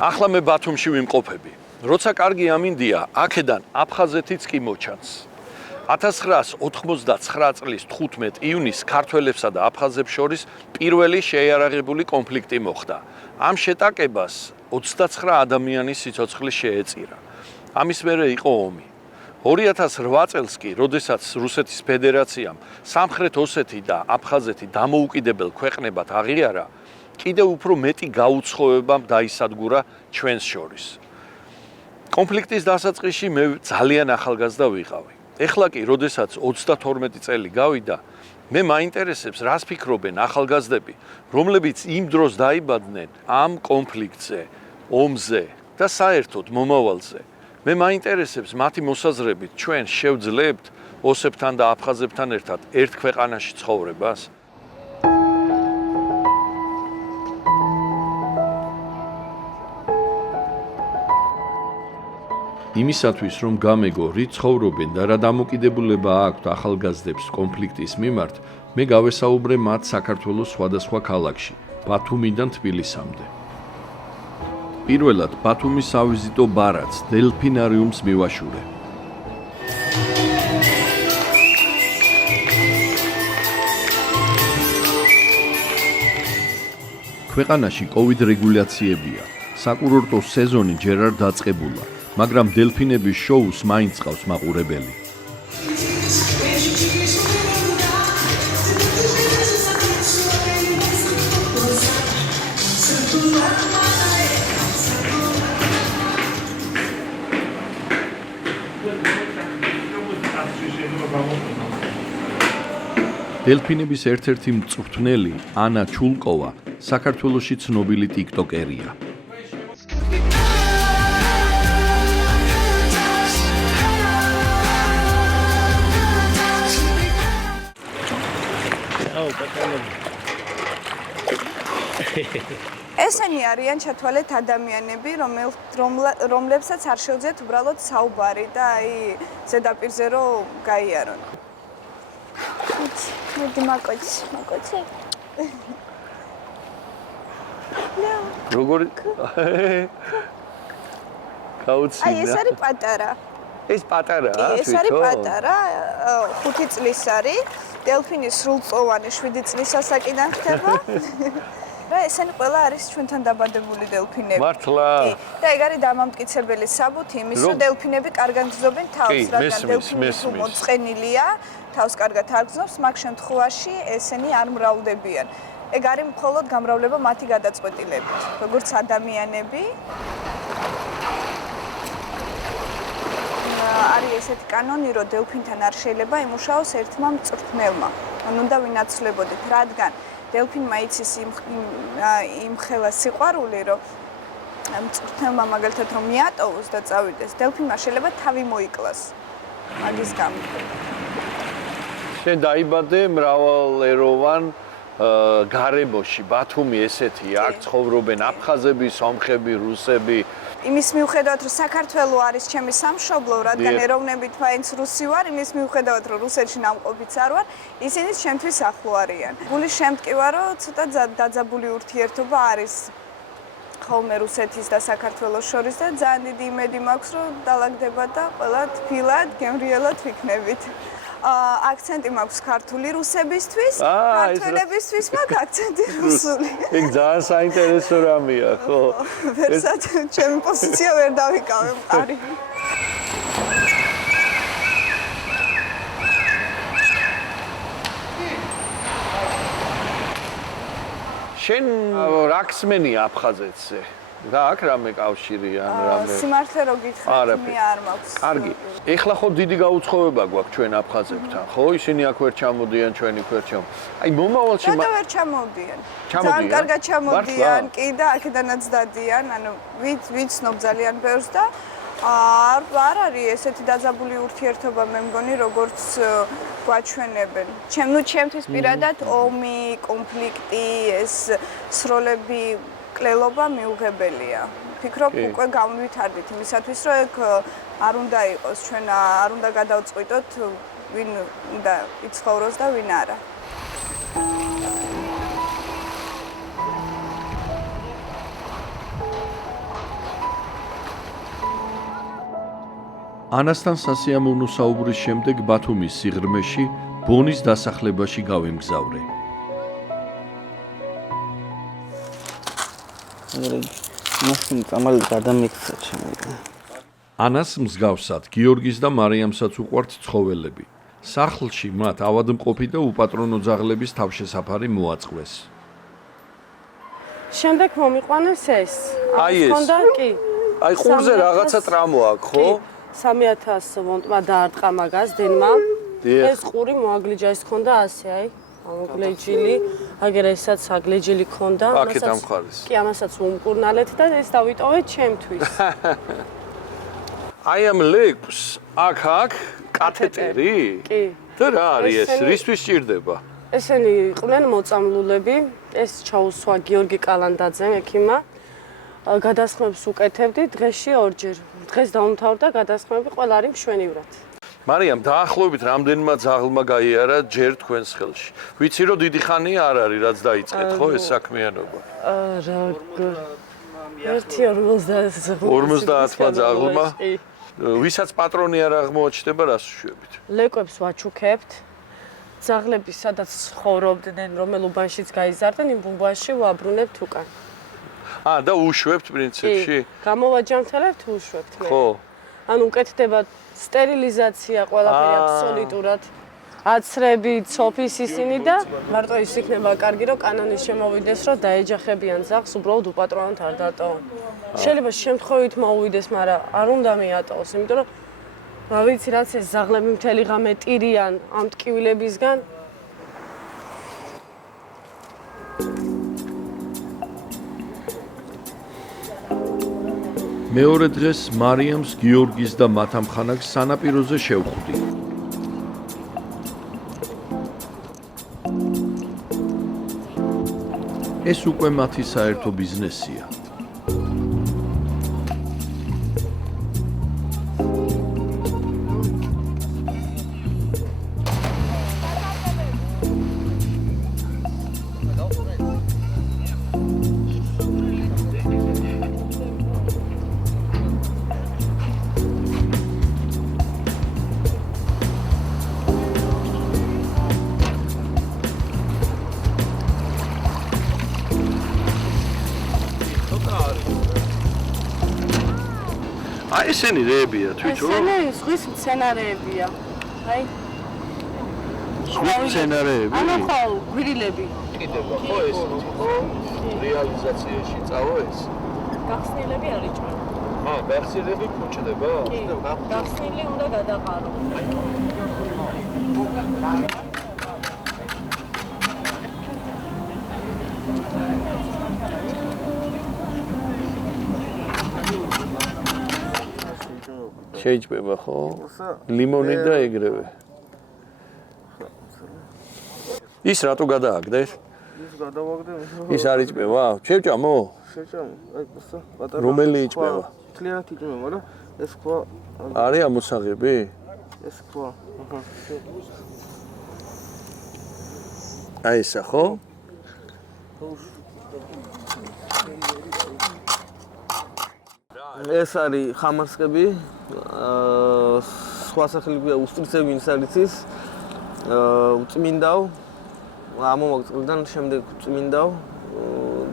ახლა მე ბათუმში ვიმყოფები. როცა კარგი ამინდია, აქედან აფხაზეთიც კი მოჩანს. 1989 წლის 15 ივნისს ქართველებსა და აფხაზებს შორის პირველი შეიარაღებული კონფლიქტი მოხდა. ამ შეტაკებას 29 ადამიანის სიცოცხლე შეეწირა. ამის მერე იყო ომი. 2008 წელს კი, როდესაც რუსეთის ფედერაციამ სამხრეთ ოსეთი და აფხაზეთი დამოუკიდებელ ქვეყნებად აღიარა, კიდევ უფრო მეტი გაუცხოება დაისადგურა ჩვენს შორის. კონფლიქტის დასაწყისში მე ძალიან ახალგაზრდა ვიყავი. ეხლა კი, როდესაც 32 წელი გავიდა, მე მაინტერესებს, რას ფიქრობენ ახალგაზრდები, რომლებიც იმ დროს დაიბადნენ ამ კონფლიქტზე, ომზე და საერთოდ მომავალზე. მე მაინტერესებს მათი მოსაზრებით, ჩვენ შევძლებთ ოსებთან და აფხაზებთან ერთად ერთ ქვეყანაში ცხოვრებას? იმისათვის, რომ გამეგო, რით ცხოვრობენ და რა დამოკიდებულება აქვთ ახალგაზრდებს კონფლიქტის მიმართ, მე გავესაუბრე მათ საქართველოს სხვადასხვა ქალაქში, ბათუმიდან თბილისამდე. პირველად ბათუმის სავიზიტო ბარათს, დელფინარიუმს მივაშურე. ქვეყანაში COVID რეგულაციებია. საკურორტო სეზონი ჯერ არ დაწყებულა. მაგრამ დელფინების შოუს მაინც ყავს მაყურებელი. დელფინების ერთ-ერთი მწვრთნელი ანა ჩულკოვა საქართველოში ცნობილი ტიკტოკერია. ესენი არიან ჩათვალეთ ადამიანები, რომლებსაც არ შეუძლიათ უბრალოდ საუბარი და აი ზედაპირზე რომ გაიარონ. მოდი მაკოჩი. როგორი? გაუცი. აი ეს არის პატარა. ეს პატარაა, თვითონ? ეს არის პატარა, 5 წლის არის. დელფინი სრულწლოვანი 7 წლის ასაკიდან ხდება. და ესენი ყველა არის ჩვენთან დაბადებული დელფინები. მართლა? კი. და ეგ არის დამამტკიცებელი საბუთი იმის, რომ დელფინები კარგად გრძნობენ თავს, რადგან დელფინი თუ მოწყენილია, თავს კარგად არ გრძნობს, მაგ შემთხვევაში ესენი არ მრავლდებიან. ეგ არის მხოლოდ გამრავლება მათი გადაწყვეტილებით, როგორც ადამიანები. არის ესეთი კანონი, რომ დელფინთან არ შეიძლება იმუშაოს ერთმა მწვრთნელმა. ან უნდა ვინაცვლებოდეთ, რადგან დელფინმა იცის იმ ხელა სიყვარული, რომ მწვრთნელმა მაგალითად რომ მიატოვოს და წავიდეს, დელფინმა შეიძლება თავი მოიკლას. მაგის გამო. შენ დაიბადე მრავალეროვან გარემოში, ბათუმი ესეთი, აქ ცხოვრობენ აფხაზები, სომხები, რუსები. იმის მიუხედავად, რომ საქართველო არის ჩემი სამშობლო, რადგან ეროვნებით მაინც რუსი ვარ, იმის მიუხედავად, რომ რუსეთში ნამყოფიც არ ვარ, ისინი ჩემთვის ახლო არიან. გულის შემტკივა, რომ ცოტა დაძაბული ურთიერთობა არის ხოლმე რუსეთის და საქართველოს შორის და ძალიან დიდი იმედი მაქვს, რომ დალაგდება და ყველა თბილად, გემრიელად ვიქნებით. აქცენტი მაქვს ქართული რუსებისთვის, ქართველებისთვის მაქვს აქცენტი რუსული. ეგ ძალიან საინტერესო რამეა, ხო? ვერსად ჩემი პოზიცია ვერ დავიკავე მყარი. შენ რა ხსმენი აფხაზეთზე? და აქ რამე კავშირი ან რამე? სიმართლე რო გითხრათ, მე არ მაქვს. კარგი. ეხლა ხო დიდი გაუცხოება გვაქვს ჩვენ აფხაზებთან, ხო? ისინი აქ ვერ ჩამოდიან, ჩვენ იქ ვერ ჩამოდიან. აი მომავალში და ვერ ჩამოდიან. ძალიან კარგად ჩამოდიან, კი და აქედანაც დადიან, ანუ ვიცნობ ძალიან ბევრს და არ არის ესეთი დაძაბული ურთიერთობა მე მგონი როგორც გვაჩვენებენ. ჩემთვის პირადად ომი, კონფლიქტი, ეს სროლები კლელობა მიუღებელია. ფიქრობ უკვე გამვითარდით იმისათვის, რომ ეგ არ უნდა იყოს, ჩვენ არ უნდა გადავწყვიტოთ ვინ უნდა იცხოვროს და ვინ არა. ანასთან სასიამოვნო საუბრის შემდეგ ბათუმის სიღრმეში ბონის დასახლებაში გავემგზავრე. ანას მსგავსად გიორგის და მარიამსაც უყვართ ცხოველები. სახლში მათ ავადმყოფი და უპატრონო ძაღლების თავშესაფარი მოაწყვეს. შემდეგ მომიყვანეს ეს. აი ეს. ჰქონდა კი. აი ყურზე რაღაცა ტრამო აქვს, ხო? 3000 ვონტმა დაარტყა მაგას დენმა. დიახ. ეს ყური მოაგლიჯა, ეს ჰქონდა ასე, აი. ამოგლეჯილი, აგერ ესაც აგლეჯილი ჰქონდა. აქეთ ამ მხარეს. კი, ამასაც უმკურნალეთ და ეს დავიტოვეთ ჩემთვის. აი ამ ლეგს აქ კათეტერი? კი. და რა არის ეს? რისთვის სჭირდება? ესენი იყვნენ მოწამლულები. ეს ჩაუსვა გიორგი კალანდაძემ ექიმმა. გადასხმებს უკეთებდი დღეში ორჯერ. დღეს დაუმთავრდა გადასხმები, ყველა არის მშვენივრად. მარიამ, დაახლოებით რამდენმა ძაღლმა გაიარა ჯერ თქვენს ხელში? ვიცი რომ დიდი ხანია არ არის, რაც დაიწყეთ, ხო ეს საქმიანობა? როგორ 50-50 ძაღლმა? ვისაც პატრონი არ აღმოაჩნდება, რას უშვებით? ლეკვებს ვაჩუქებთ. ძაღლები სადაც ცხოვრობდნენ, რომელ უბანშიც გაიზარდნენ, იმ უბანში ვაბრუნებთ უკან. და უშვებთ პრინციპში? გამოვაჯამთელებთ, უშვებთ მე. ხო. ანუ უკეთდება სტერილიზაცია ყველაფერი აბსოლუტურად. აცრები, ცოფის ისინი და მარტო ის იქნება კარგი, რომ კანონის შემოვიდეს, რომ დაეჯახებიან ძაღლს, უბრალოდ უპატრონოდ არ დატოვონ. შეიძლება შემთხვევით მოუვიდეს, მაგრამ არ უნდა მიატოვოს, იმიტომ რომ რა ვიცი, რაც ეს ძაღლები მთელი ღამე ტირიან ამ ტკივილებისგან. მეორე დღეს მარიამს, გიორგის და მათამხანაგს სანაპიროზე შევხვდი. ეს უკვე მათი საერთო ბიზნესია. აი ესენი რეებია თვითონ? ესენი ზღვის მცენარეებია. აი ზღვის მცენარეები? ანუ ხო, გვირილები. კიდევა ხო ეს? რეალიზაციაში წავა ეს? გახსნილები არ იჭმენ. გახსნილები ფუჭდება? კი, გახსნილი უნდა გადაყარო. შეიძლება ხო? ლიმონი და ეგრევე. ის რატო გადააგდეთ? ის გადავაგდე. ის არ იჭმევა? შევჭამო? შეჭამო. აი ყოსა პატარა. რომელი იჭმევა? თლიანად იჭმევა, მაგრამ ეს ქვა არის ამოსაღები? ეს ქვა. აი ესა ხო? ეს არის ხამარსკები. სხვა სახელებია უსტრიცები, ვინც არის ის. უწმინდავ. ამომაგწყლიდან შემდეგ უწმინდავ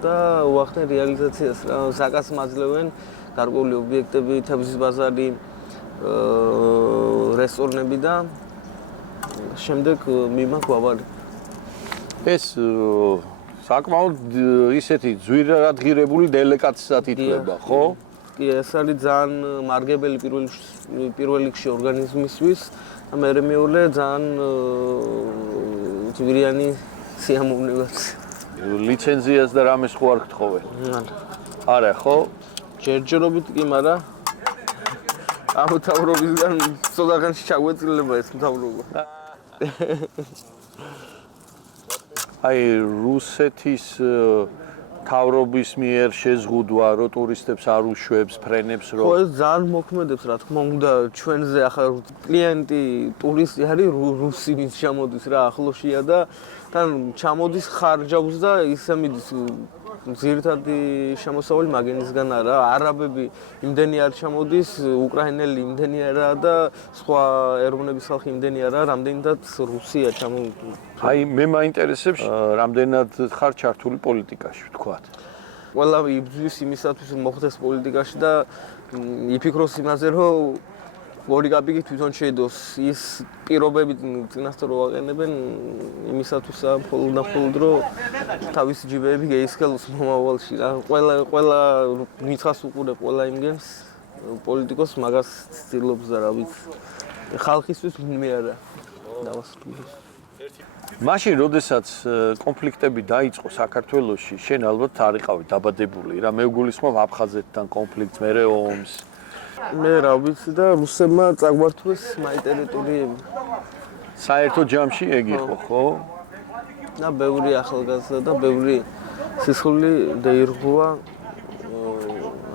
და უახდენ რეალიზაციას. საკას მაძლევენ გარკვეული ობიექტები, თებზის ბაზარი, რესტორნები და შემდეგ მიმაქ ვაბარი. ეს საკმაოდ ისეთი ძვირადღირებული დელიკატესად ითვლება, ხო? კი, ეს არის ძალიან მარგებელი პირველ რიგში ორგანიზმისთვის და მეორე მეორე ძალიან ძვირიანი სიამოვნებაც. ლიცენზიას და რამეს ხო არ გთხოვენ? არა, ხო? ჯერჯერობით კი, მაგრამ ამთავრობისგან ცოტაღანში ჩაგვეწილება ეს მთავრობა. აი რუსეთის თავრობის მიერ შეზღუდვა, რომ ტურისტებს არ უშვებს, ფრენებს, რომ ხო, ეს ძალიან მოქმედებს, რა თქმა უნდა, ჩვენზე ახლა კლიენტი, ტურისტი არის რუსი, ვინც ჩამოდის რა ახლოშია და თან ჩამოდის ხარჯავს და ისე მიდის ძირითადი შემოსავალი მაგენისგან არა. არაბები იმდენი არ ჩამოდის, უკრაინელი იმდენი არა და სხვა ეროვნების ხალხი იმდენი არა, რამდენადაც რუსია ჩამოდის. აი მე მაინტერესებს რამდენად ხარ ჩართული პოლიტიკაში, ვთქვათ. ყველა იბრძვის იმისათვის რომ მოხდეს პოლიტიკაში და იფიქროს იმაზე რომ ორი კაპიკი თვითონ შეიდოს ის პირობები წინასწარ რო აყენებენ იმისათვისა მხოლოდ რომ თავისი ჯიბეები გეისკელოს მომავალში რა ყველა მითხას უყურებ ყველა იმგენს პოლიტიკოს მაგას ცდილობს და რა ვიცი ხალხისთვის მე არა დავასრულოს მაშინ, როდესაც კონფლიქტები დაიწყო საქართველოში, შენ ალბათ არ იყავი დაბადებული რა, მე ვგულისხმობ აფხაზეთთან კონფლიქტს, მერე ომს. მე რა ვიცი და რუსებმა წაგვართვეს მაი ტერიტორიები. საერთო ჯამში ეგ იყო, ხო? და ბევრი ახალგაზრდა და ბევრი სისხლი დაირღვევა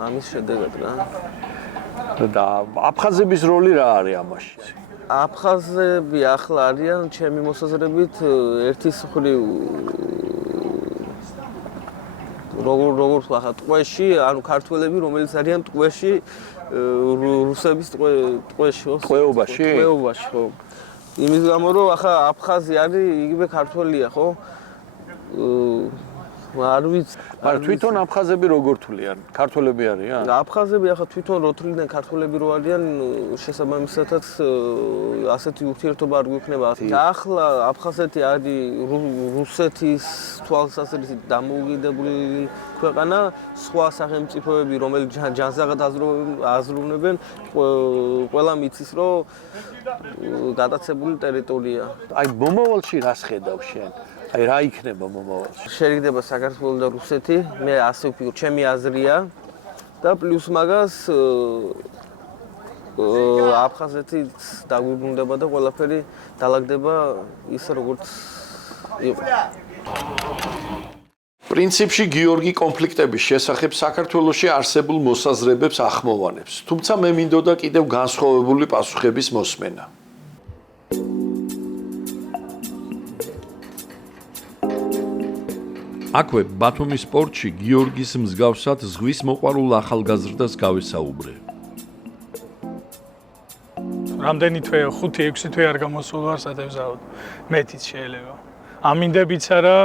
ამის შედეგად რა. და აფხაზების როლი რა არის ამაში? აფხაზები ახლა არიან ჩემი მოსაზრებით ერთის მხრივ როგორ ხა ტყვეში, ანუ ქართველები რომელიც არიან ტყვეში რუსების ტყვეში ხო? ტყვეობაში? ტყვეობაში ხო. იმის გამო რომ ახლა აფხაზი არის იგივე ქართველია ხო? არ ვიცი. მაგრამ თვითონ აფხაზები როგორ თვლიან? ქართველები არიან? აფხაზები ახლა თვითონ რო თვლიდნენ ქართველები რო არიან, შესაბამისათაც ასეთი ურთიერთობა არ გვექნება. ახლა აფხაზეთი არის რუსეთის თვალსაზრისით დამოუკიდებელი ქვეყანა, სხვა სახელმწიფოები, რომელიც ჯანსაღად აზროვნებენ, ყველა მიცის, რომ გადაცებული ტერიტორია. აი მომავალში რას ხედავ შენ? აი რა იქნება მომავალში? შერიგდება საქართველო და რუსეთი, მე ასე ვფიქრობ, ჩემი აზრია და პლუს მაგას აფხაზეთიც დაგვიბრუნდება და ყველაფერი დალაგდება ის როგორც იყო. პრინციპში გიორგი კონფლიქტების შესახებ საქართველოში არსებულ მოსაზრებებს ახმოვანებს, თუმცა მე მინდოდა კიდევ განსხვავებული პასუხების მოსმენა. აქვე ბათუმის პორტში გიორგის მსგავსად ზღვის მოყვარულ ახალგაზრდას გავესაუბრე. რამდენი თვე 5-6 თვე არ გამოსულა სადევზაოდ. მეტიც შეიძლება. ამინდებიც არა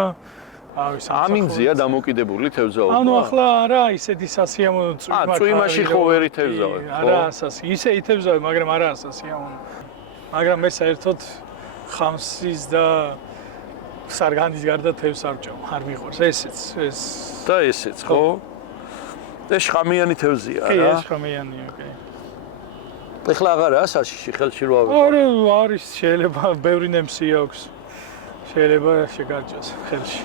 ამინძია დამოკიდებული თევზაობა. ანუ ახლა არა ისეთი სასიამოვნო წვიმა. წვიმაში ხო ვერ ითევზავებ, ხო? არა ასასი. ისე ითევზავებ, მაგრამ არა სასიამოვნო. მაგრამ მე საერთოდ ხამსის და სარგანის გარდა თევზს არ ჭამ. არ მიყვარს ესეც, ეს და ესეც, ხო? და შხამიანი თევზია რა. კი, ეს შხამიანია, კი. ეხლა აღარაა საშიში ხელში რო ავიღო. არა, არის, შეიძლება ბევრი ნემსი აქვს. შეიძლება შეგარჯოს ხელში.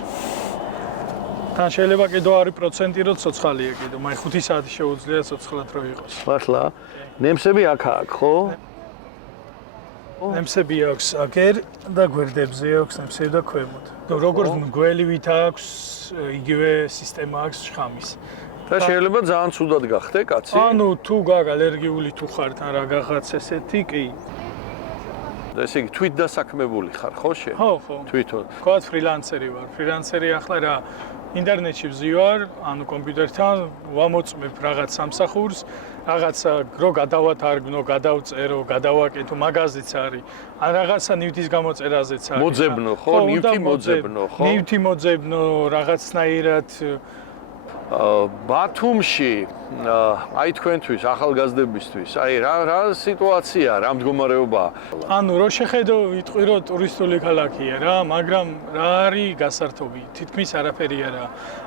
თან შეიძლება კიდო არის პროცენტი რომ ცოცხალია კიდო, მაი 5 საათი შეუძლია ცოცხლად რო იყოს. მართლა? ნემსები აქ აქვს, ხო? ნემსები აქვს აგერ და გვერდებზე აქვს ნემსები და ქვემოთ. როგორც მგველივით აქვს, იგივე სისტემა აქვს შხამის. და შეიძლება ძალიან ცუდად გახდე, კაცი? ანუ თუ გაგ ალერგიული თუ ხარ თან რაღაცა ესეთი, კი. და ესე იგი თვით დასაქმებული ხარ, ხო შენ? ხო, ხო. თვითონ. თქვათ ფრილანსერი ვარ. ფრილანსერი ახლა რა ინტერნეტში ვზივარ, ანუ კომპიუტერთან ვამოწმებ რაღაც სამსახურს, რაღაცა რო გადავათარგმნო, გადავწერო, გადავაკეთო, მაგაზიც არის. ან რაღაცა ნივთის გამოწერაზეც არის. მოძებნო, ხო? ნივთი მოძებნო, ხო? ნივთი მოძებნო, რაღაცნაირად ბათუმში აი თქვენთვის ახალგაზრდებისთვის აი რა სიტუაცია რა მდგომარეობაა ანუ რო შეხედო ვიტყვი რომ ტურისტული ქალაქია რა მაგრამ რა არის გასართობი თითქმის არაფერი არა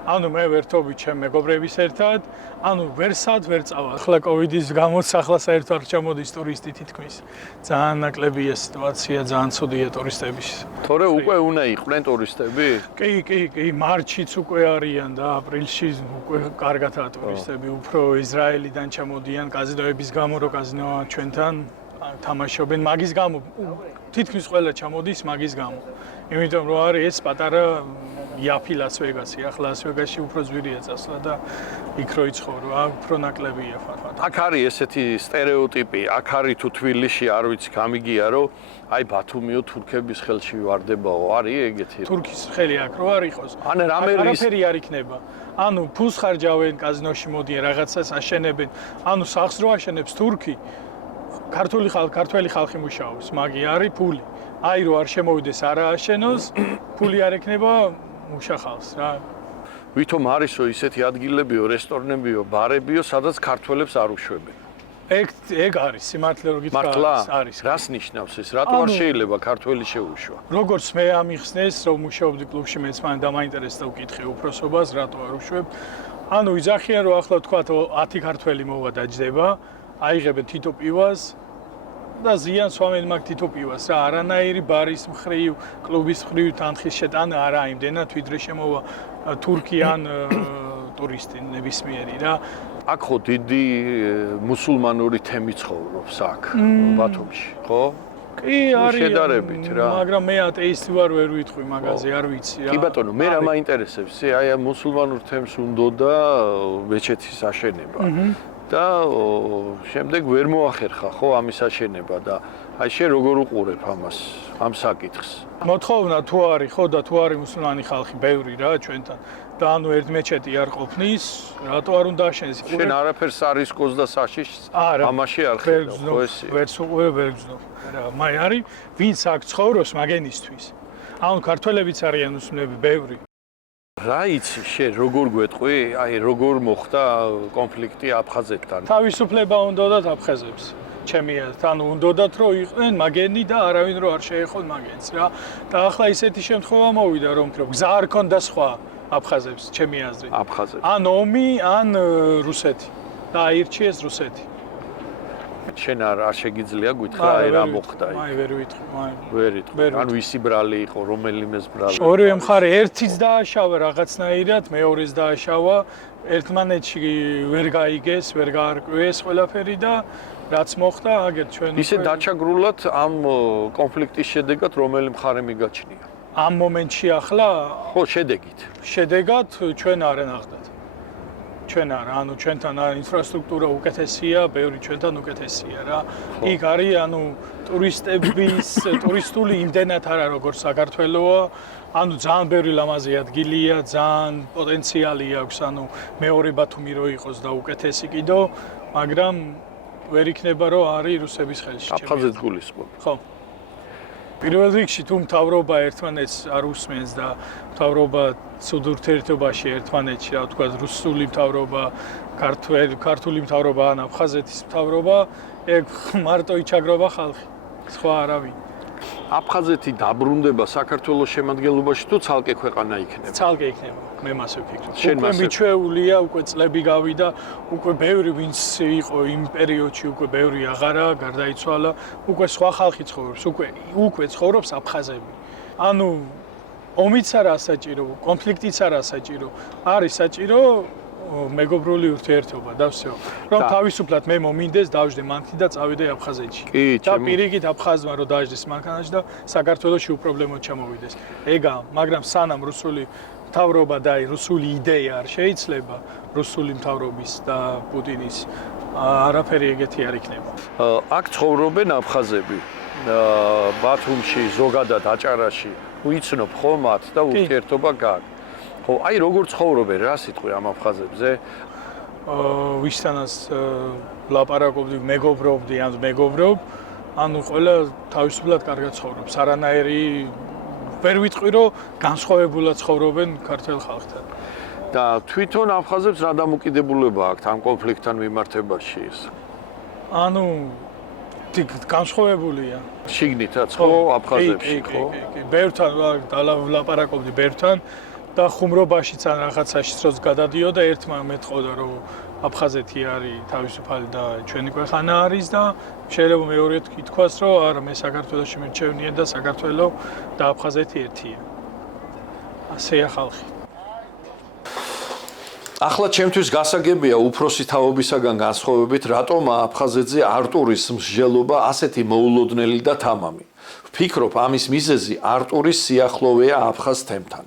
ანუ მე ვერთობი ჩემ მეგობრების ერთად ანუ ვერსად ვერ წავალ ახლა კოვიდის გამო ახლა საერთოდ არ ჩამოდის ტურისტი თითქმის ძალიან ნაკლებია სიტუაცია ძალიან ცუდია ტურისტების თორე უკვე უნდა იყვნენ ტურისტები კი მარტშიც უკვე არიან და აპრილში უკვე კარგადაა ტურისტები უფრო ისრაელიდან ჩამოდიან კაზინოების გამო რო კაზინოა ჩვენთან თამაშობენ მაგის გამო თითქმის ყველა ჩამოდის მაგის გამო იმიტომ რომ არის ეს პატარა იაფი ლას-ვეგასი, ახლა ლას-ვეგასში უფრო ძვირია წასვლა და იქ რო იცხოვრო, უფრო ნაკლებია ფართოდ. აქ არის ესეთი სტერეოტიპი, აქ არის თუ თბილისში არ ვიცი, გამიგია რომ აი ბათუმიო თურქების ხელში ვარდებაო, არის ეგეთი? თურქის ხელი აქ რო არ იყოს. ან რამე არაფერი არ იქნება. ანუ ფულს ხარჯავენ კაზინოში მოდიან, რაღაცას აშენებენ. ანუ სახლს რო აშენებს თურქი, ქართველი ხალხი მუშაობს, მაგი არის ფული. აი რო არ შემოვიდეს, არა აშენოს, ფული არ ექნება მუშახავს რა. ვითომ არისო ისეთი ადგილებიო, რესტორნებიო, ბარებიო, სადაც ქართველებს არ უშვებენ. ეგ არის სიმართლე რო გითხრა მართლა არის. რას ნიშნავს ეს? რატო არ შეიძლება ქართველი შეუშვა? როგორც მე ამიხსნეს, რომ მუშაობდი კლუბში, მეც მან დამაინტერესდა უკითხე უფროსობას, რატო არ უშვებ. ანუ იძახიან რომ ახლა თქვა 10 ქართველი მოვა დაჯდება, აიღებენ თითო პივას და ზიანს ვამენ მაგ თითო პივას რა, არანაირი ბარის მხრივ, კლუბის მხრივ თანხის შეტანა არა იმდენად, ვიდრე შემოვა თურქი ან ტურისტი ნებისმიერი რა. აქ ხო დიდი მუსულმანური თემი ცხოვრობს აქ, ბათუმში, ხო? კი არის შედარებით რა. მაგრამ მე ატეისტი ვარ, ვერ ვიტყვი მაგაზე, არ ვიცი რა. კი ბატონო, მე რა მაინტერესებს, აი ამ მუსულმანურ თემს უნდა და მეჩეთის აშენება. და შემდეგ ვერ მოახერხა ხო ამის აშენება და აი შენ როგორ უყურებ ამას, ამ საკითხს? მოთხოვნა თუ არის ხო და თუ არის მუსულმანი ხალხი ბევრი რა ჩვენთან და ანუ ერთ მეჩეთი არ ყოფნის, რატო არ უნდა აშენდეს? შენ არაფერს არ ისკოს და საშიშს ამაში არ ხედავ, ხო ესე? ვერც უყურებ, ვერ გძნობ. რა, მაი არის ვინც აქ ცხოვრობს მაგენისთვის. ანუ ქართველებიც არიან მუსლიმები ბევრი. რა იცი შენ როგორ გვეტყვი? აი როგორ მოხდა კონფლიქტი აფხაზეთთან? თავისუფლება უნდათ აფხაზებს. ჩემი აზრით, ანუ უნდათ რომ იყვნენ მაგენი და არავინ რო არ შეეხონ მაგენს რა. და ახლა ისეთი შემთხვევა მოვიდა რომ გზა არ ქონდა სხვა აფხაზებს, ჩემი აზრით. აფხაზებს. ან ომი, ან რუსეთი. და აირჩიეს რუსეთი. შენ არ შეგიძლია გითხრა აი რა მოხდა იქ? მაი ვერ ვიტყვი, მაი. ვერ იტყვი. ანუ ისი ბრალი იყო, რომელიმეს ბრალი? ორივე მხარე ერთიც დააშავა რაღაცნაირად, მეორეს დააშავა, ერთმანეთში ვერ გაიგეს, ვერ გაარკვიეს ყველაფერი და რაც მოხდა, აგერ ჩვენ ისე დაჩაგრულად ამ კონფლიქტის შედეგად რომელი მხარე მიგაჩნია? ამ მომენტში ახლა ხო, შედეგით. შედეგად ჩვენ არ ენახდათ. ჩვენ არა, ანუ ჩვენთან ინფრასტრუქტურა უკეთესია, ბევრი ჩვენთან უკეთესია რა. იქ არის ანუ ტურისტული იმდენად არა როგორც საქართველოა, ანუ ძალიან ბევრი ლამაზი ადგილია, ძალიან პოტენციალი აქვს, ანუ მეორე ბათუმი რო იყოს და უკეთესი კიდო, მაგრამ ვერ იქნება რომ არის რუსების ხელში. აფხაზეთს გულისხმობ. ხო. პირველ რიგში თუ მთავრობა ერთმანეთს არ უსმენს და მთავრობა ცუდ ურთიერთობაში ერთმანეთში, რა ვთქვა, რუსული მთავრობა, ქართული მთავრობა ან აფხაზეთის მთავრობა, ეგ მარტო იჩაგრობა ხალხი, სხვა არავინ. აფხაზეთი დაბრუნდება საქართველოს შემადგენლობაში თუ ცალკე ქვეყანა იქნება? ცალკე იქნება, მე მასე ვფიქრობ. შენ უკვე მასე მიჩვეულია, უკვე წლები გავიდა, უკვე ბევრი ვინც იყო იმ პერიოდში, უკვე ბევრი აღარა, გარდაიცვალა, უკვე სხვა ხალხი ცხოვრობს, უკვე ცხოვრობს აფხაზები. ანუ ომიც არა საჭირო, კონფლიქტიც არა საჭირო, არის საჭირო მეგობრული ურთიერთობა და всё. რომ თავისუფლად მე მომინდეს დავждე მანქი და წავიდე აფხაზეთში. და პირიქით აფხაზმა რომ დაждდეს მანქანაში და საქართველოში უპრობლემოდ ჩამოვიდეს. ეგა, მაგრამ სანამ რუსული მთავრობა და რუსული იდეა არ შეიძლება, რუსული მთავრობის და პუტინის არაფერი ეგეთი არ იქნება. აქ ცხოვრობენ აფხაზები. ბათუმში, ზოგადად აჭარაში. უიცნობ ხო მათ და ურთიერთობა გაქვს. ხო, აი როგორ ცხოვრობენ, რა სიტყვი ამ აფხაზებზე? ვისთანაც ლაპარაკობდი, მეგობრობდი, ან მეგობრობ, ანუ ყველა თავისუფლად კარგად ცხოვრობს. არანაირი ვერ ვიტყვი, რომ განსხვავებულად ცხოვრობენ ქართულ ხალხთან. და თვითონ აფხაზებს რა დამოკიდებულება აქვთ ამ კონფლიქტთან მიმართებაში ეს? ანუ განსხვავებულია. შიგნითაც ხო აფხაზებში ხო? კი, ბევრთან ლაპარაკობდი ბევრთან და ხუმრობაშიც ან რაღაცაშიც როც გადადიოდა, ერთმა მეტყოდა რომ აფხაზეთი არის თავისუფალი და ჩვენი ქვეყანა არის და შეიძლება მეორედ ითქვას რომ არა მე საქართველოში მერჩევნია და საქართველო და აფხაზეთი ერთია. ასეა ხალხი. ახლა ჩემთვის გასაგებია უფროსი თაობისაგან განსხვავებით, რატომ აფხაზეთზე არტურის მსჯელობა ასეთი მოულოდნელი და თამამი. ვფიქრობ, ამის მიზეზი არტურის სიახლოვეა აფხაზ თემთან.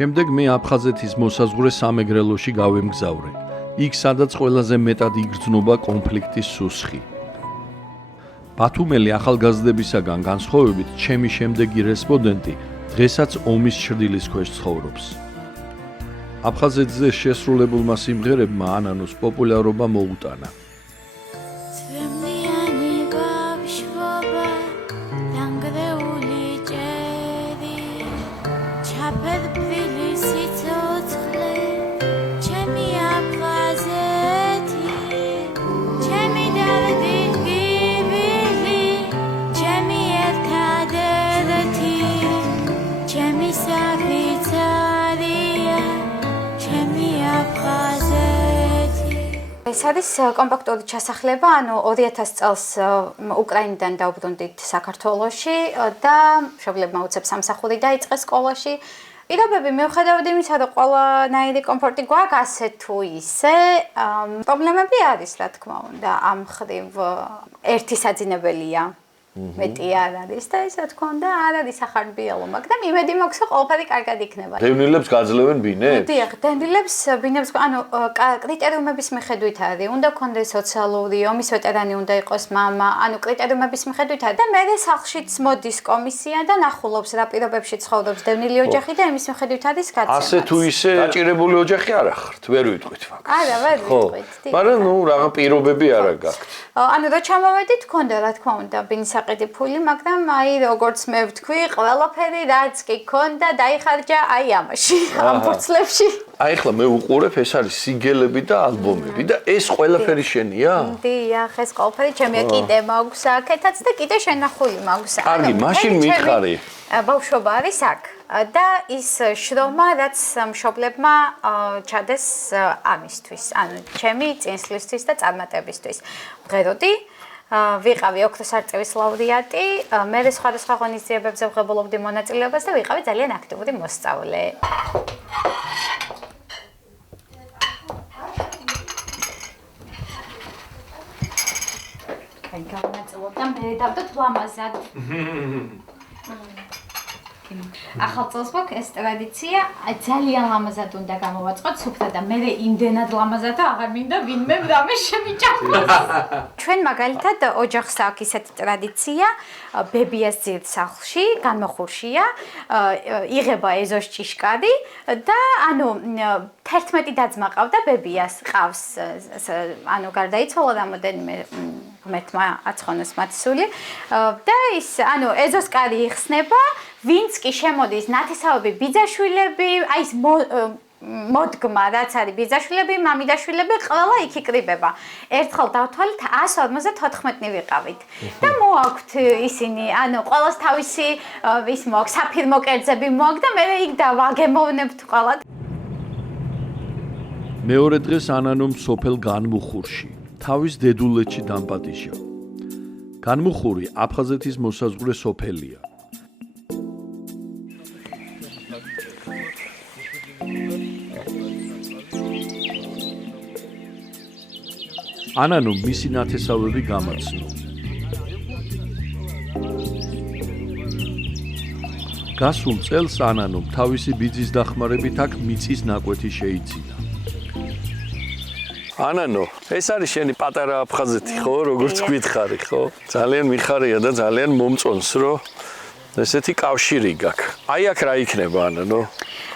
შემდეგ მე აფხაზეთის მოსაზღვრე სამეგრელოში გავემგზავრე. იქ სადაც ყველაზე მეტად იგრძნობა კონფლიქტის სუსხი. ბათუმელი ახალგაზრდებისაგან განსხვავებით, ჩემი შემდეგი რესპონდენტი დღესაც ომის ჩრდილის ქვეშ ცხოვრობს. აფხაზეთზე შესრულებულმა სიმღერებმა ანანოს პოპულარობა მოუტანა. ეს არის კომპაქტური ჩასახლება, ანუ 2000 წელს უკრაინიდან დაუბრუნდით საქართველოში და მშობლებმა უცებ სამსახური დაიწყეს სკოლაში. პირობები მიუხედავად იმისა, რომ ყველანაირი კომფორტი გვაქვს, ასე თუ ისე, პრობლემები არის, რა თქმა უნდა, ამ ხრივ ერთი საძინებელია. მეტი არ არის და ეს რა თქმა უნდა არ არის ახარბიელო, მაგრამ იმედი მაქვს, რომ ყველაფერი კარგად იქნება. დევნილებს გაძლევენ ბინებს? დიახ, დევნილებს ბინებს, ანუ კრიტერიუმების მიხედვით არის, უნდა გქონდეს სოციალური, ომის ვეტერანი უნდა იყოს მამა, ანუ კრიტერიუმების მიხედვით არის და მე სახლშიც მოდის კომისია და ნახულობს რა პირობებში ცხოვრობს დევნილი ოჯახი და იმის მიხედვით არის გაცემა. ასე თუ ისე დაჭირებული ოჯახი არ ახართ, ვერ ვიტყვით ფაქტს. არა, ვერ ვიტყვით. მაგრამ ნუ რაღა პირობები არა გაქვთ. ანუ რა ჩამოვედით, გქონდა რა თქმა უნდა ბინის საყიდიფული, მაგრამ აი როგორც მე ვთქვი, ყველაფერი რაც კი გქონდა, დაიხარჯა აი ამაში, ამ ფურცლებში. აი ახლა მე უყურებ, ეს არის სიგელები და ალბომები და ეს ყველაფერი შენია? დიახ, ეს ყველაფერი ჩემია, კიდე მაქვს აქეთაც და კიდე შენახული მაქვს. კარგი, მაშინ მითხარი. ბავშვობა არის აქ და ის შრომა, რაც მშობლებმა ჩადეს ამისთვის, ანუ ჩემი წინსვლისთვის და წარმატებისთვის. მღეროდი ვიყავი ოქროს არწივის ლაურეატი, მე სხვადასხვა ღონისძიებებზე ვღებულობდი მონაწილეობას და ვიყავი ძალიან აქტიური მოსწავლე. კაი, გავანაწილოთ და მე დავდოთ ლამაზად. ახალ წელს გვაქვს ეს ტრადიცია, ძალიან ლამაზად უნდა გამოვაწყოთ სუფთა და მე იმდენად ლამაზად რომ აღარ მინდა ვინმე რამე შემიჭამოს. ჩვენ მაგალითად ოჯახს აქვს ისეთი ტრადიცია, ბებიას ძირ სახლში, განმოხურშია, იღება ეზოს ჭიშკარი და ანუ 11 და-ძმა ყავდა ბებიას, ყავს ანუ გარდაიცვალა რამოდენიმე ღმერთმა აცხონოს მათ სული და ის ანუ ეზოს კარი იხსნება, ვინც კი შემოდის ნათესავები ბიძაშვილები, აი ეს მოდგმა რაც არის ბიძაშვილები, მამიდაშვილები ყველა იქ იკრიბება. ერთხელ დავთვალეთ 154-ნი ვიყავით. და მოაქვთ ისინი, ანუ ყველას თავისი ის მოაქვს, საფირმო კერძები მოაქვს და მე იქ დავაგემოვნებთ ყველა. მეორე დღეს ანანომ სოფელ განმუხურში, თავის დედულეთში დამპატიშა. განმუხური აფხაზეთის მოსაზღვრე სოფელია. ანანომ მისი ნათესავები გამაცნო. გასულ წელს ანანომ თავისი ბიძის დახმარებით აქ მიწის ნაკვეთი შეიძინა. ანანო, ეს არის შენი პატარა აფხაზეთი, ხო, როგორც გითხარი, ხო? ძალიან მიხარია და ძალიან მომწონს, რომ ესეთი კავშირი გაქვს. აი აქ რა იქნება, ანანო?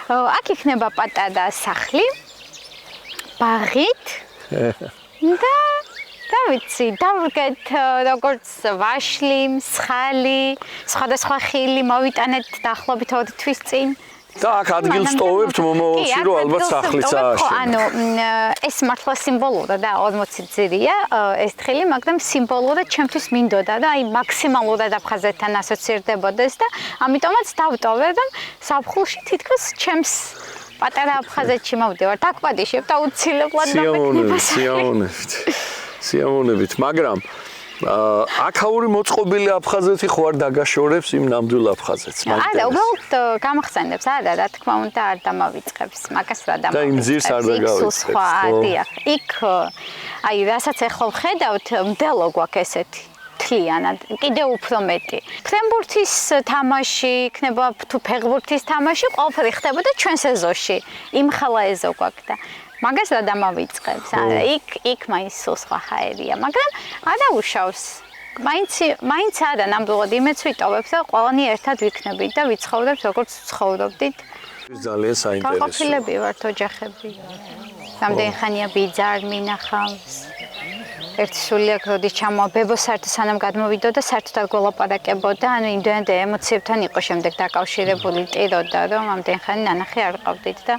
აქ იქნება პატარა სახლი, ბაღით და ვიცი, დავდგეთ როგორც ვაშლი, მსხალი, სხვადასხვა ხილი მოვიტანეთ დაახლოებით 2 თვის წინ. და აქ ადგილს ტოვებთ მომავალში, რომ ალბათ სახლიც ააშენოთ. ანუ ეს მართლა სიმბოლურა და 40 ძირია ეს თხილი, მაგრამ სიმბოლურად ჩემთვის მინდოდა და აი მაქსიმალურად აფხაზეთთან ასოცირდებოდეს და ამიტომაც დავტოვე, რომ ზაფხულში თითქოს ჩემს პატარა აფხაზეთში მოვდივართ, აქ ვადიშებ და უცილებლად დამეკნება. სიამოვნებით, მაგრამ აქაური მოწყობილი აფხაზეთი ხო არ დაგაშორებს იმ ნამდვილ აფხაზეთს? არა, უბრალოდ გამახსენებს, არა, რა თქმა უნდა არ დამავიწყებს, მაგას რა და იმ ძირს არ დაგავიწყებს. დიახ, იქ აი რასაც ახლა ვხედავთ, მდელო გვაქვს ესეთი. თლიანად, კიდევ უფრო მეტი. ფრენბურთის თამაში, იქნება თუ ფეხბურთის თამაში, ყველაფერი ხდებოდა ჩვენს ეზოში. იმ ხალა ეზო გვაქვს და მაგას რა დამავიწყებს? არა, იქ მაინც სულ სხვა ჰაერია, მაგრამ არა უშავს. მაინც არა, ნამდვილად იმეც ვიტოვებ და ყველანი ერთად ვიქნებით და ვიცხოვრებთ როგორც ცხოვრობდით. ძალიან საინტერესო. გაყოფილები ვართ ოჯახები. რამდენი ხანია ბიძა არ მინახავს. ერთი სული აქ როდის ჩამოაბებო საერთოდ სანამ გადმოვიდოდა საერთოდ არ გველაპარაკებოდა ანუ იმდენად ემოციებთან იყო შემდეგ დაკავშირებული ტიროდა რომ ამდენ ხანი ნანახი არ ყავდით და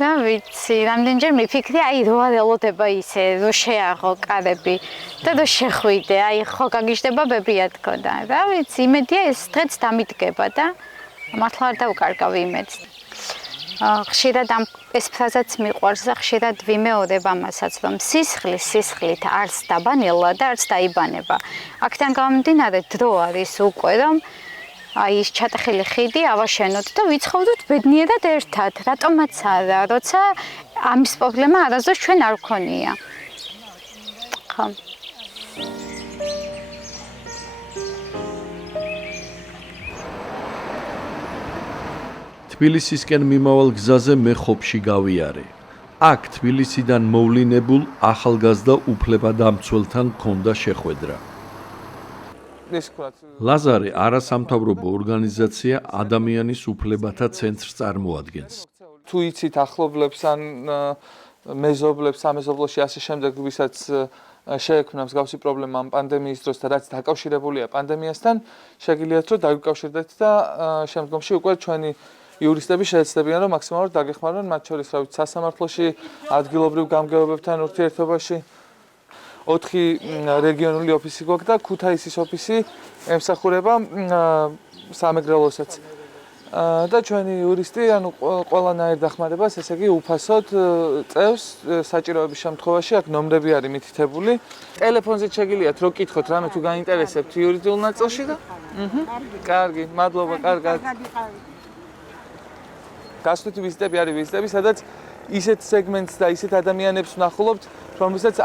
რა ვიცი რამდენჯერ მიფიქრე აი რო არ ელოდება ისე რო შეაღო კარები და რო შეხვიდე აი ხო გაგიჟდება ბებია თქო და რა ვიცი იმედია ეს დღეც დამიდგება და მართლა არ დავკარგავ იმედს ხშირად ეს ფრაზაც მიყვარს და ხშირად ვიმეორებ ამასაც, რომ სისხლით არც დაბანელა და არც დაიბანება. აქედან გამომდინარე დრო არის უკვე, რომ აი ის ჩატეხილი ხიდი ავაშენოთ და ვიცხოვროთ ბედნიერად ერთად. რატომაც არა, როცა ამის პრობლემა არასდროს ჩვენ არ გქონია. ხო. თბილისისკენ მიმავალ გზაზე მე ხობში გავიარე. აქ თბილისიდან მოვლინებულ ახალგაზრდა უფლებადამცველთან ჰქონდა შეხვედრა. ლაზარე არასამთავრობო ორგანიზაცია ადამიანის უფლებათა ცენტრს წარმოადგენს. თუ იცით ახლობლებს ან მეზობლებს სამეზობლოში ასე შემდეგ, ვისაც შეექმნა მსგავსი პრობლემა ამ პანდემიის დროს და რაც დაკავშირებულია პანდემიასთან, შეგიძლიათ რომ დაგვიკავშირდეთ და შემდგომში უკვე ჩვენი იურისტები შეეცდებიან რომ მაქსიმალურად დაგეხმარონ მათ შორის რა ვიცი სასამართლოში ადგილობრივ გამგეობებთან ურთიერთობაში 4 რეგიონული ოფისი გვაქვს და ქუთაისის ოფისი ემსახურება სამეგრელოსაც და ჩვენი იურისტი ანუ ყველანაირ დახმარებას ესე იგი უფასოდ წევს საჭიროების შემთხვევაში აქ ნომრები არის მითითებული ტელეფონზე შეგიძლიათ რომ კითხოთ რამე თუ გაინტერესებთ იურიდიულ ნაწილში და კარგი მადლობა კარგად გასვლითი ვიზიტები არის ვიზიტები, სადაც ისეთ სეგმენტს და ისეთ ადამიანებს ვნახულობთ, რომელსაც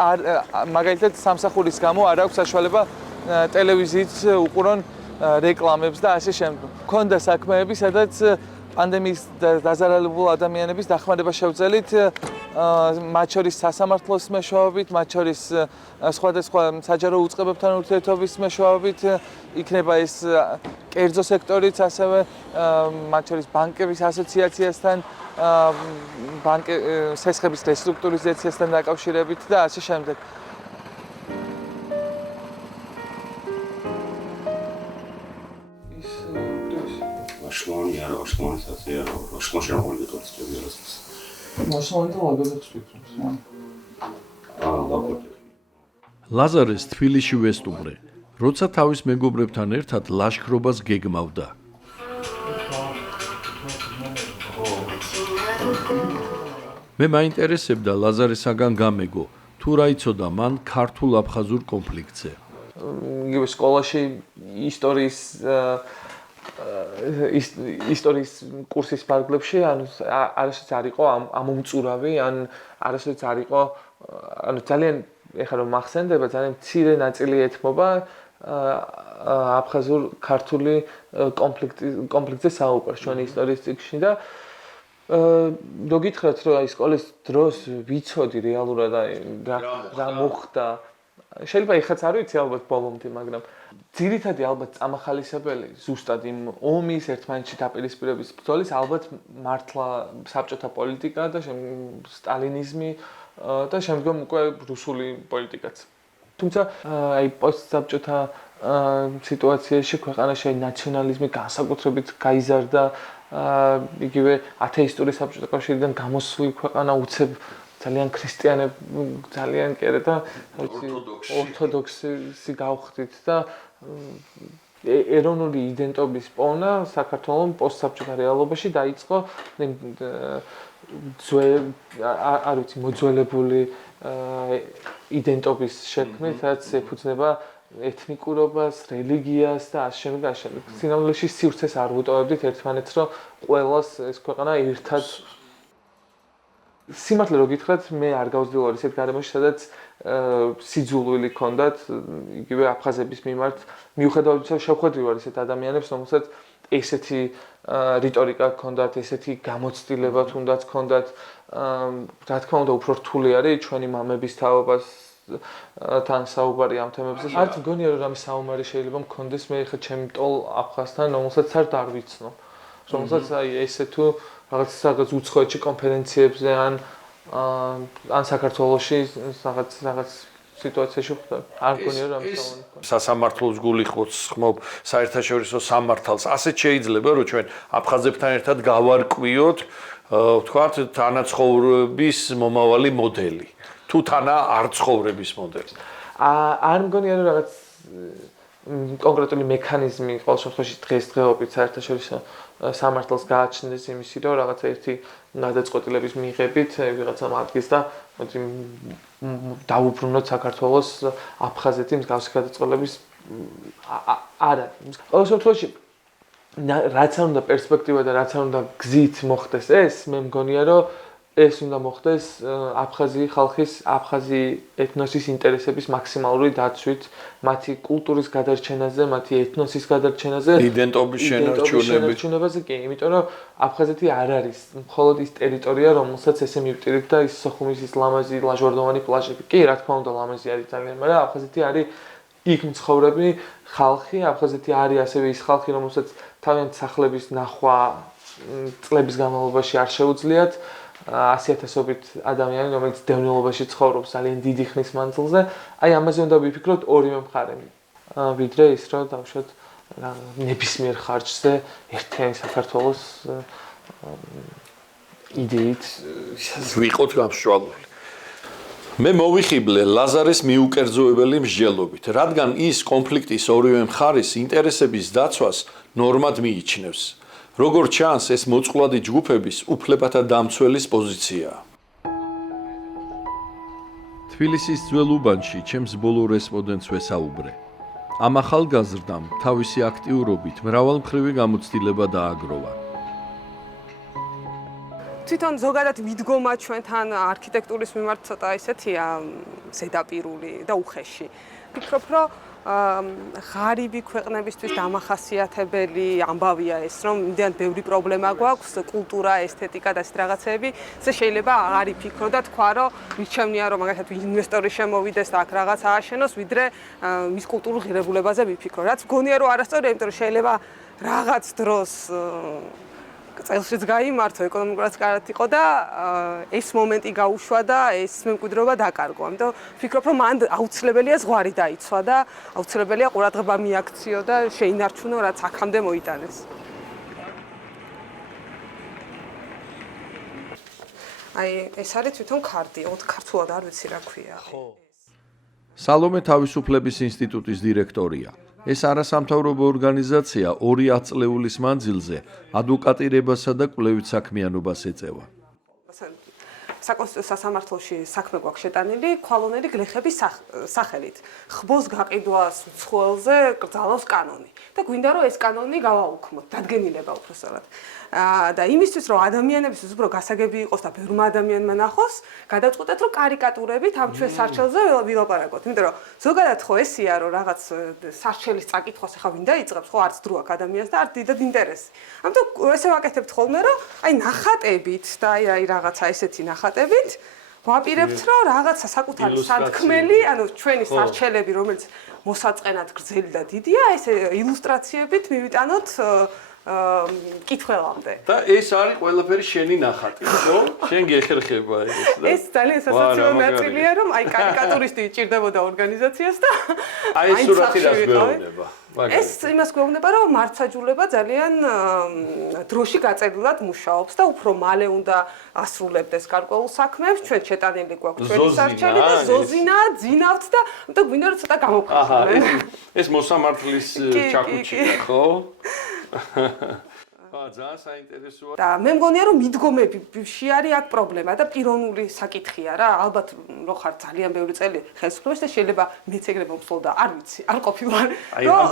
მაგალითად სამსახურის გამო არ აქვს საშუალება ტელევიზიით უყურონ რეკლამებს და ასე შემდეგ. ქონდა საქმეები, სადაც პანდემიის დაზარალებულ ადამიანების დახმარება შევძელით, მათ შორის სასამართლოს მეშვეობით, მათ შორის სხვადასხვა საჯარო უწყებებთან ურთიერთობის მეშვეობით, იქნება ეს კერძო სექტორიც ასევე მათ შორის ბანკების ასოციაციასთან, სესხების რესტრუქტურიზაციასთან დაკავშირებით და ასე შემდეგ. Вашлон, я вашлон, я вашлон, я могу готовить тебе раз. Вашлон это лагодет ლაზარეს თბილისში ვესტუმრე, როცა თავის მეგობრებთან ერთად ლაშქრობას გეგმავდა. მე მაინტერესებდა ლაზარესაგან გამეგო, თუ რა იცოდა მან ქართულ-აფხაზურ კონფლიქტზე. იგივე სკოლაში ისტორიის კურსის ფარგლებში ანუ არასოდეს არ იყო ამომწურავი ან არასოდეს არ იყო ანუ ძალიან ეხლა რომ მახსენდება ძალიან მცირე ნაწილი ეთმობა აფხაზურ ქართული კონფლიქტზე საუბარს ჩვენი ისტორიის წიგნში და რო გითხრათ რომ აი სკოლის დროს ვიცოდი რეალურად რა მოხდა შეიძლება ეხაც არ ვიცი ალბათ ბოლომდე მაგრამ ძირითადი ალბათ წამახალისებელი ზუსტად იმ ომის ერთმანეთში დაპირისპირების ბრძოლის ალბათ მართლა საბჭოთა პოლიტიკა და სტალინიზმი და შემდგომ უკვე რუსული პოლიტიკაც. თუმცა აი პოსტსაბჭოთა სიტუაციაში ქვეყანაში ნაციონალიზმი განსაკუთრებით გაიზარდა იგივე ათეისტური საბჭოთა კავშირიდან გამოსული ქვეყანა უცებ ძალიან ქრისტიანები ძალიან კერე და ორთოდოქსი გავხდით და ეროვნული იდენტობის პოვნა საქართველოს პოსტსაბჭოთა რეალობაში დაიწყო არ ვიცი მოძველებული იდენტობის შექმნით, რაც ეფუძნება ეთნიკურობას, რელიგიას და ასე შემდეგ. სინამდვილეში სივრცეს არ ვუტოვებდით ერთმანეთს, რომ ყველას ეს ქვეყანა ერთად სიმართლე რო გითხრათ, მე არ გავზრდილვარ ისეთ გარემოში, სადაც სიძულვილი ქონდათ იგივე აფხაზების მიმართ, მიუხედავად იმისა, შევხვედრი ვარ ისეთ ადამიანებს, რომელსაც ესეთი რიტორიკა ქონდათ, ესეთი გამოცდილება თუნდაც ქონდათ, რა თქმა უნდა, უფრო რთული არის ჩვენი მამების თაობას თან საუბარი ამ თემებზე. არც მგონია რომ რამე საუბარი შეიძლება მქონდეს მე ხა ჩემი მტოლ აფხაზთან, რომელსაც არ დავიცნობ. რომელსაც აი ესე თუ რაღაც უცხოეთში კონფერენციებზე ან საქართველოში რაღაც სიტუაციაში ხდება. არ მგონია რომ ამ სასამართლოს გული ხმობ საერთაშორისო სამართალს. ასეთ შეიძლება რომ ჩვენ აფხაზებთან ერთად გავარკვიოთ, ვთქვათ, თანაცხოვრების მომავალი მოდელი. თუ თანა არ ცხოვრების მოდელი. არ მგონია რომ რაღაც კონკრეტული მექანიზმი ყოველ შემთხვევაში დღესდღეობით საერთაშორისო სამართალს გააჩნდეს იმისი, რომ რაღაცა ერთი გადაწყვეტილების მიღებით ვიღაცამ ადგეს და დაუბრუნოთ საქართველოს აფხაზეთი მსგავსი გადაწყვეტილების არა. ყოველ შემთხვევაში რაც არ უნდა პერსპექტივა და რაც არ უნდა გზით მოხდეს ეს, მე მგონია რომ ეს უნდა მოხდეს აფხაზი ხალხის, აფხაზი ეთნოსის ინტერესების მაქსიმალური დაცვით, მათი კულტურის გადარჩენაზე, მათი ეთნოსის გადარჩენაზე, იდენტობის შენარჩუნებაზე, კი, იმიტომ რომ აფხაზეთი არ არის მხოლოდ ის ტერიტორია, რომელსაც ესე მივტირით და ის სოხუმის ის ლამაზი ლაჟვარდოვანი პლაჟები. კი, რა თქმა უნდა, ლამაზი არის ძალიან, მაგრამ აფხაზეთი არის იქ მცხოვრები ხალხი, აფხაზეთი არის ასევე ის ხალხი, რომელსაც თავიანთი სახლების ნახვა წლების განმავლობაში არ შეუძლიათ. 100,000-ობით ადამიანი, რომელიც დევნილობაში ცხოვრობს ძალიან დიდი ხნის მანძილზე, აი ამაზე უნდა ვიფიქროთ ორივე მხარე. ვიდრე ის, რომ დავუშვათ ნებისმიერ ხარჯზე ერთიანი საქართველოს იდეით ვიყოთ გამსჭვალული. მე მოვიხიბლე ლაზარეს მიუკერძოებელი მსჯელობით, რადგან ის კონფლიქტის ორივე მხარის ინტერესების დაცვას ნორმად მიიჩნევს. როგორც ჩანს, ეს მოწყვლადი ჯგუფების უფლებათა დამცველის პოზიციაა. თბილისის ძველ უბანში ჩემს ბოლო რესპონდენტს ვესაუბრე. ამ ახალგაზრდამ თავისი აქტიურობით მრავალმხრივი გამოცდილება დააგროვა. თვითონ ზოგადად მიდგომა ჩვენთან არქიტექტურის მიმართ ცოტა ისეთია ზედაპირული და უხეში. ვფიქრობ, რომ ღარიბი ქვეყნებისთვის დამახასიათებელი ამბავია ეს, რომ იმდენად ბევრი პრობლემა გვაქვს, კულტურა, ესთეტიკა და ასეთ რაღაცეები, ესე შეიძლება აღარ იფიქრო და თქვა, რომ მირჩევნია, რომ მაგალითად ინვესტორი შემოვიდეს და აქ რაღაც ააშენოს, ვიდრე მის კულტურულ ღირებულებაზე ვიფიქრო. რაც მგონია, რომ არასწორია, იმიტომ რომ შეიძლება რაღაც დროს წელშიც გაიმართო, ეკონომიკურად კარგად იყო და ეს მომენტი გაუშვა და ეს მემკვიდრეობა დაკარგო. ამიტომ ვფიქრობ, რომ მან აუცილებელია ზღვარი დაიცვა და აუცილებელია ყურადღება მიაქციო და შეინარჩუნო, რაც აქამდე მოიტანეს. აი, ეს არის თვითონ ქარდი, ქართულად არ ვიცი რა ქვია. სალომე თავისუფლების ინსტიტუტის დირექტორია. ეს არასამთავრობო ორგანიზაცია 2 ათწლეულის მანძილზე ადვოკატირებასა და კვლევით საქმიანობას ეწევა. საკონსტიტუციო სასამართლოში საქმე გვაქვს შეტანილი ქვალონელი გლეხების სახელით. ხბოს გაყიდვას უცხოელზე კრძალავს კანონი და გვინდა რომ ეს კანონი გავაუქმოთ, დადგენილება უბრალოდ. და იმისთვის რომ ადამიანებისთვის უფრო გასაგები იყოს და ბევრმა ადამიანმა ნახოს, გადაწყვეტეთ რომ კარიკატურებით ამ ჩვენ სარჩელზე ვილაპარაკოთ. იმიტომ რომ ზოგადად ხო ესია რომ რაღაც სარჩელის წაკითხვას ახლა ვინ დაიწყებს, ხო არც დრო აქვს ადამიანს და არ დიდად ინტერესი. ამიტომ ესე ვაკეთებთ ხოლმე რომ აი ნახატებით და აი რაღაცა ესეთი ნახატებით ვაპირებთ რომ რაღაცა საკუთარი სათქმელი, ანუ ჩვენი სარჩელები, რომელიც მოსაწყენად გრძელი და დიდია, ესე ილუსტრაციებით მივიტანოთ კითხველამდე. და ეს არის ყველაფერი შენი ნახატი, ხო? შენ გეხერხება ეს და ეს ძალიან სასაცილო ნაწილია, რომ აი კარიკატურისტი ჭირდებოდა ორგანიზაციას და აი ეს სურათი რას გვეუბნება? ეს იმას გვეუბნება, რომ მართსაჯულება ძალიან დროში გაწერილად მუშაობს და უფრო მალე უნდა ასრულებდეს გარკვეულ საქმეებს. ჩვენ შეტანილი გვაქვს ჩვენი სარჩელი და ზოზინა ძინავთ და ამიტომ გვინდა რომ ცოტა გამოვხსნათ. ეს მოსამართლის ჩაკუჩია, ხო? ძალიან საინტერესოა. და მე მგონია რომ მიდგომებში არის აქ პრობლემა და პიროვნული საკითხია რა. ალბათ რო ხარ ძალიან ბევრი წელი ხელისუფლებაში და შეიძლება მეც ეგრე მომსვლო და არ ვიცი, არ ყოფილვარ.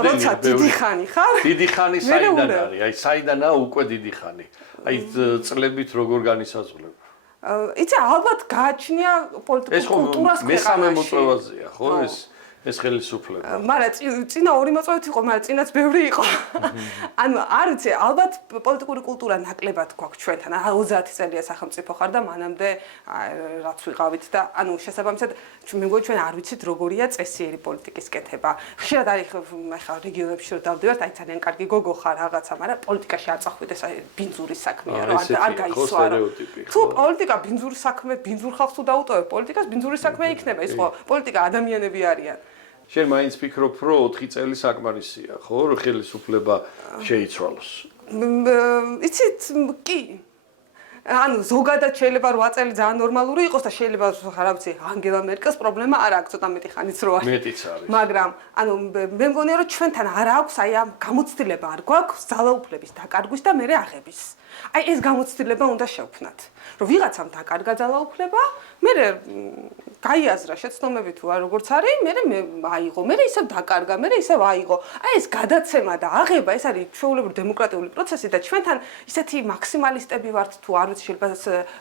როცა დიდი ხანი ხარ? დიდი ხანი საიდან არის? აი საიდანაა უკვე დიდი ხანი? აი წლებით როგორ განისაზღვრებ? იცი ალბათ გააჩნია პოლიტიკურ კულტურას ქვეყანაში. მესამე მოწვევაზეა, ხო ეს ხელისუფლება. მაგრამ წინა 2 მოწვევით იყო, მაგრამ წინაც ბევრი იყო. ანუ არ ვიცი, ალბათ პოლიტიკური კულტურა ნაკლებად გვაქვს ჩვენთან. 30 წელია სახელმწიფო ხარ და მანამდე რაც ვიყავით და ანუ შესაბამისად მე მგონი ჩვენ არ ვიცით როგორია წესიერი პოლიტიკის კეთება. ხშირად არის ხა რეგიონებში რომ დავდივართ, აი ძალიან კარგი გოგო ხარ რაღაცა, მაგრამ პოლიტიკაში არ წახვიდეს, აი ბინძურის საქმეა, რომ არ გაისვარო. თუ პოლიტიკა ბინძურის საქმე, ბინძურ ხალხს თუ დაუტოვებ პოლიტიკას, ბინძურის საქმე იქნება, ის ხო პოლიტიკა ადამიანები არიან. შენ მაინც ფიქრობ, რომ 4 წელი საკმარისია, ხო, რომ ხელისუფლება შეიცვალოს? იცით, კი. ანუ ზოგადად შეიძლება 8 წელი ძალიან ნორმალური იყოს და შეიძლება რა ვიცი, ანგელა მერკელს პრობლემა არ აქვს, ცოტა მეტი ხანიც რო არის. მეტიც არის. მაგრამ ანუ მე მგონია რომ ჩვენთან არ აქვს აი ამ გამოცდილება არ გვაქვს ძალაუფლების დაკარგვის და მერე აღების. აი ეს გამოცდილება უნდა შევქმნათ. რომ ვიღაცამ დაკარგა ძალაუფლება, მერე გაიაზრა შეცდომები თუ არ როგორც არის, მერე აიღო, მერე ისევ დაკარგა, მერე ისევ აიღო. აი ეს გადაცემა და აღება, ეს არის ჩვეულებრივი დემოკრატიული პროცესი და ჩვენთან ისეთი მაქსიმალისტები ვართ თუ არ ვიცი შეიძლება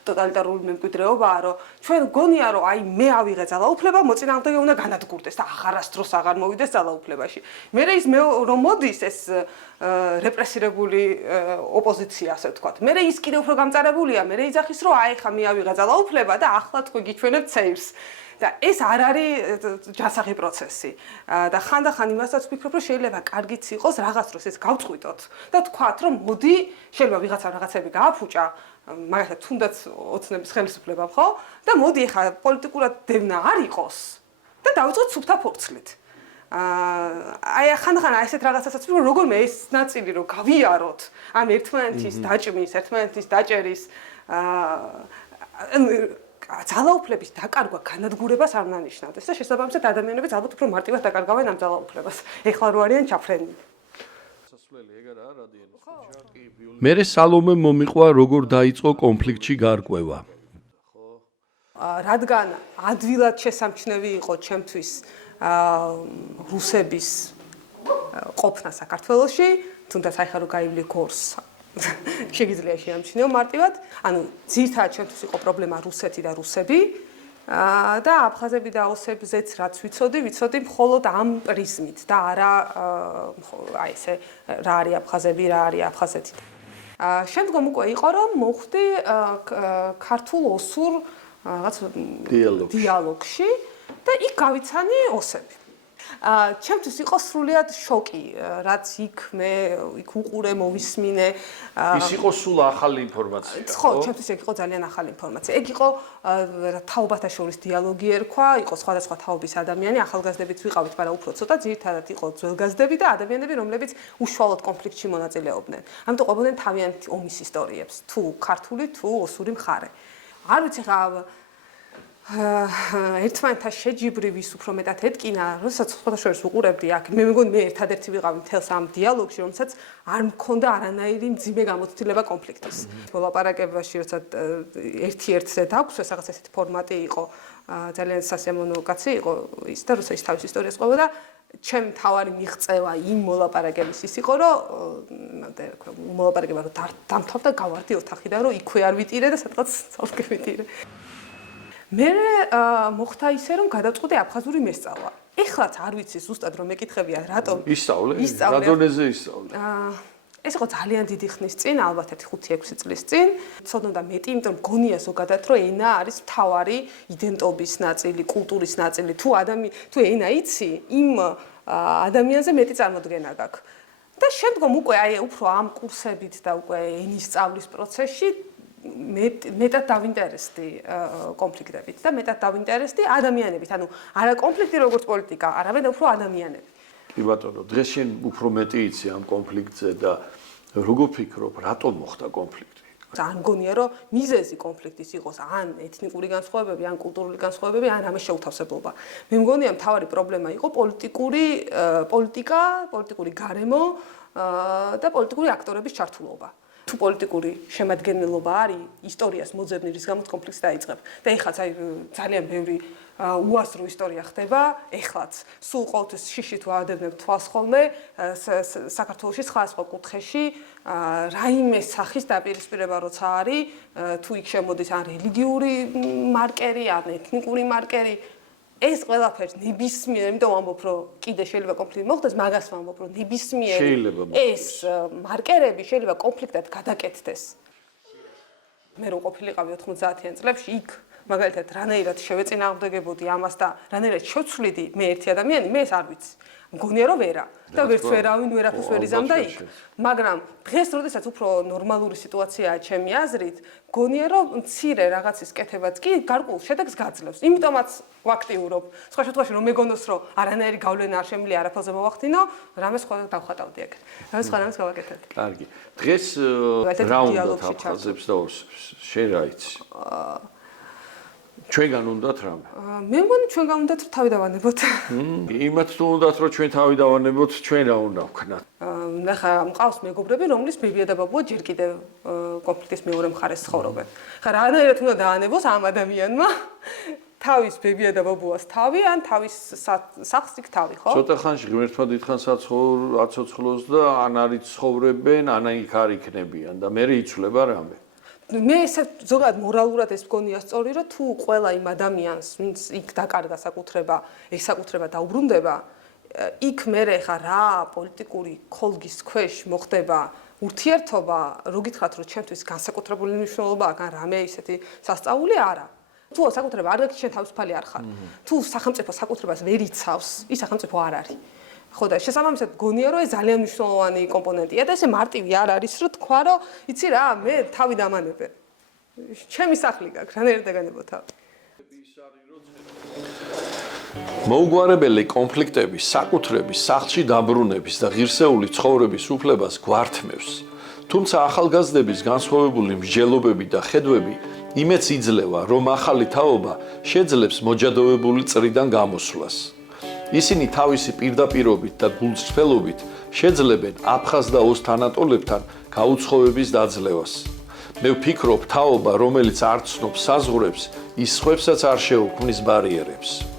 ტოტალიტარული მემკვიდრეობაა, რომ ჩვენ გონია რომ აი მე ავიღე ძალაუფლება, მოწინააღმდეგე უნდა განადგურდეს და აღარასდროს აღარ მოვიდეს ძალაუფლებაში. მერე ის რომ მოდის ეს რეპრესირებული ოპოზიცია, ასე ვთქვათ. მერე ის კიდევ უფრო გამწარებულია, მერე იძახის რომ აი ხა მე ავიღე ძალაუფლება და ახლა თქვენ გიჩვენებთ ცეირს. და ეს არ არის ჯანსაღი პროცესი. და ხანდახან იმასაც ვფიქრობ, რომ შეიძლება კარგიც იყოს რაღაც დროს ეს გავწყვიტოთ და თქვათ, რომ მოდი, შეიძლება ვიღაცა რაღაცები გააფუჭა, მაგალითად თუნდაც ოცნების ხელისუფლებამ, ხო? და მოდი ახლა პოლიტიკურად დევნა არ იყოს და დავიწყოთ სუფთა ფურცლით. აი ხანდახან ესეთ რაღაცასაც ვფიქრობ, როგორმე ეს ნაწილი რომ გავიაროთ, ამ ერთმანეთის დაჭმის, ერთმანეთის დაჭერის ძალაუფლების დაკარგვა განადგურებას არ უნდა ნიშნავდეს და შესაბამისად ადამიანებიც ალბათ უფრო მარტივად დაკარგავენ ამ ძალაუფლებას. ეხლა რო არიან ჩაფრენილი. მერე სალომე მომიყვა როგორ დაიწყო კონფლიქტში გარკვევა. რადგან ადვილად შესამჩნევი იყო ჩემთვის რუსების ყოფნა საქართველოში, თუნდაც აი ხა რო გაივლი გორს შეგიძლია შეამჩნიო მარტივად. ანუ ძირითადად ჩემთვის იყო პრობლემა რუსეთი და რუსები და აფხაზები და ოსებზეც რაც ვიცოდი მხოლოდ ამ პრიზმით და არა აი ესე რა არის აფხაზები, რა არის აფხაზეთი. შემდგომ უკვე იყო რომ მოხვდი ქართულ-ოსურ რაღაც დიალოგში და იქ გავიცანი ოსები. ჩემთვის იყო სრულიად შოკი, რაც იქ უყურე, მოვისმინე. ის იყო სულ ახალი ინფორმაცია, ხო? ხო, ჩემთვის ეგ იყო ძალიან ახალი ინფორმაცია. ეგ იყო თაობათა შორის დიალოგი ერქვა, იყო სხვადასხვა თაობის ადამიანი, ახალგაზრდებიც ვიყავით, მაგრამ უფრო ცოტა, ძირითადად იყო ძველგაზრდები და ადამიანები, რომლებიც უშუალოდ კონფლიქტში მონაწილეობდნენ. ამიტომ ყვებოდნენ თავიანთ ომის ისტორიებს, თუ ქართული, თუ ოსური მხარე. არ ვიცი ხა ერთმანეთთან შეჯიბრი ვის უფრო მეტად ეთკინა, როდესაც სხვადასხვაშორის უყურებდი აქ, მე მგონი მე ერთადერთი ვიყავი მთელს ამ დიალოგში, რომელსაც არ მქონდა არანაირი მძიმე გამოცდილება კონფლიქტის. მოლაპარაკებაში, როცა ერთ-ერთზე დაგვსვეს, რაღაც ესეთი ფორმატი იყო, ძალიან სასიამოვნო კაცი იყო ის და როცა ის თავის ისტორიას ყვებოდა, ჩემ თავარი მიღწევა იმ მოლაპარაკების ის იყო, რომ მოლაპარაკება რომ დამთავრდა, გავარდი ოთახიდან, რომ იქვე არ ვიტირე და სადღაც ცალკე ვიტირე. მე მოხდა ისე რომ გადავწყვიტე აფხაზური მესწავლა. ეხლაც არ ვიცი ზუსტად რომ მეკითხებია რატომ ისწავლე? რა დონეზე ისწავლე? ეს იყო ძალიან დიდი ხნის წინ, ალბათ 5-6 წლის წინ. ცოდნოდა მეტი, იმიტომ რომ გონია ზოგადად რომ ენა არის მთავარი იდენტობის ნაწილი, კულტურის ნაწილი. თუ ენა იცი, იმ ადამიანზე მეტი წარმოდგენა გაქვს. და შემდგომ უკვე აი უფრო ამ კურსებით და უკვე ენის სწავლის პროცესში მეტად დავინტერესდი კონფლიქტებით და მეტად დავინტერესდი ადამიანებით. ანუ არა კონფლიქტი როგორც პოლიტიკა, არამედ უფრო ადამიანები. კი ბატონო, დღეს შენ უფრო მეტი იცი ამ კონფლიქტზე და როგორ ფიქრობ, რატომ მოხდა კონფლიქტი? ძალიან მგონია, რომ მიზეზი კონფლიქტის იყოს ან ეთნიკური განსხვავებები, ან კულტურული განსხვავებები, ან ამის შეუთავსებლობა. მე მგონია, მთავარი პრობლემა იყო პოლიტიკური გარემო და პოლიტიკური აქტორების ჩართულობა. თუ პოლიტიკური შემადგენლობა არის ისტორიას მოძებნი, რის გამოც კონფლიქტს დაიწყებ. და ეხლაც აი ძალიან ბევრი უასრო ისტორია ხდება, ეხლაც სულ ყოველთვის შიშით ვადევნებ თვალს ხოლმე საქართველოში სხვა კუთხეში რაიმე სახის დაპირისპირება როცა არის, თუ იქ შემოდის ან რელიგიური მარკერი, ან ეთნიკური მარკერი, ეს ყველაფერს ნებისმიერ, იმიტომ ვამბობ, რომ კიდე შეიძლება კონფლიქტი მოხდეს, მაგას ვამბობ, რომ ნებისმიერ ეს მარკერები შეიძლება კონფლიქტად გადაკეთდეს. მე რომ ყოფილიყავი 90-იან წლებში იქ მაგალითად რანაირად შევეწინააღმდეგებოდი ამას და რანაირად შევცვლიდი მე ერთი ადამიანი, მე ეს არ ვიცი. მგონია რომ ვერა და ვერც ვერავინ ვერაფერს ვერ იზამდა იქ. მაგრამ დღეს როდესაც უფრო ნორმალური სიტუაციაა ჩემი აზრით, მგონია რომ მცირე რაღაცის კეთებაც კი გარკვეულ შედეგს გაძლევს. იმიტომაც ვაქტიურობ. სხვა შემთხვევაში რომ მეგონოს რომ არანაირი გავლენა არ შემიძლია არაფერზე მოვახდინო, რამე სხვა დავხატავდი ეგ. რამე სხვა რამეს გავაკეთებდი. კარგი. დღეს რა უნდა აფხაზებს და ოსებს? შენ რა იცი? ჩვენგან უნდათ რამე? მე მგონი ჩვენგან უნდათ რომ თავი დავანებოთ. იმათ თუ უნდათ რომ ჩვენ თავი დავანებოთ, ჩვენ რა უნდა ვქნათ? ნახა, მყავს მეგობრები, რომლის ბებია და ბაბუა ჯერ კიდევ კონფლიქტის მეორე მხარეს ცხოვრობენ. ხა რანაირად უნდა დაანებოს ამ ადამიანმა თავის ბებია და ბაბუას თავი, ან თავის სახლს იქ თავი, ხო? ცოტა ხანში ღმერთმა დიდხანს აცოცხლოს და ან არის ცხოვრებენ, ან იქ არ იქნებიან და მე იცვლება რამე. მე ესე ზოგადად მორალურად ეს მგონია სწორი, რომ თუ ყველა იმ ადამიანს, ვინც იქ დაკარგა საკუთრება, ეს საკუთრება დაუბრუნდება, იქ მერე ხა რა პოლიტიკური ქოლგის ქვეშ მოხდება ურთიერთობა, რო გითხრათ, რომ ჩემთვის განსაკუთრებული მნიშვნელობა აქვს, ან რამე ისეთი სასწაული არა. თუ საკუთრება არ გაქვს, შენ თავისუფალი არ ხარ. თუ სახელმწიფო საკუთრებას ვერ იცავს, ის სახელმწიფო არ არის. ხო და შესაბამისად გონია რომ ეს ძალიან მნიშვნელოვანი კომპონენტია და ესე მარტივი არ არის რომ თქვა რომ იცი რა მე თავი დამანებე ჩემი სახლი გაქვს რანაირად დაგანებო თავი მოუგვარებელი კონფლიქტები საკუთრების სახლში დაბრუნების და ღირსეული ცხოვრების უფლებას გვართმევს თუმცა ახალგაზრდების განსხვავებული მსჯელობები და ხედვები იმეც იძლევა რომ ახალი თაობა შეძლებს მოჯადოვებული წრიდან გამოსვლას ისინი თავისი პირდაპირობით და გულწრფელობით შეძლებენ აფხაზ და ოს თანატოლებთან გაუცხოების დაძლევას. მე ვფიქრობ, თაობა, რომელიც არ ცნობს საზღვრებს, ის სხვებსაც არ შეუქმნის ბარიერებს.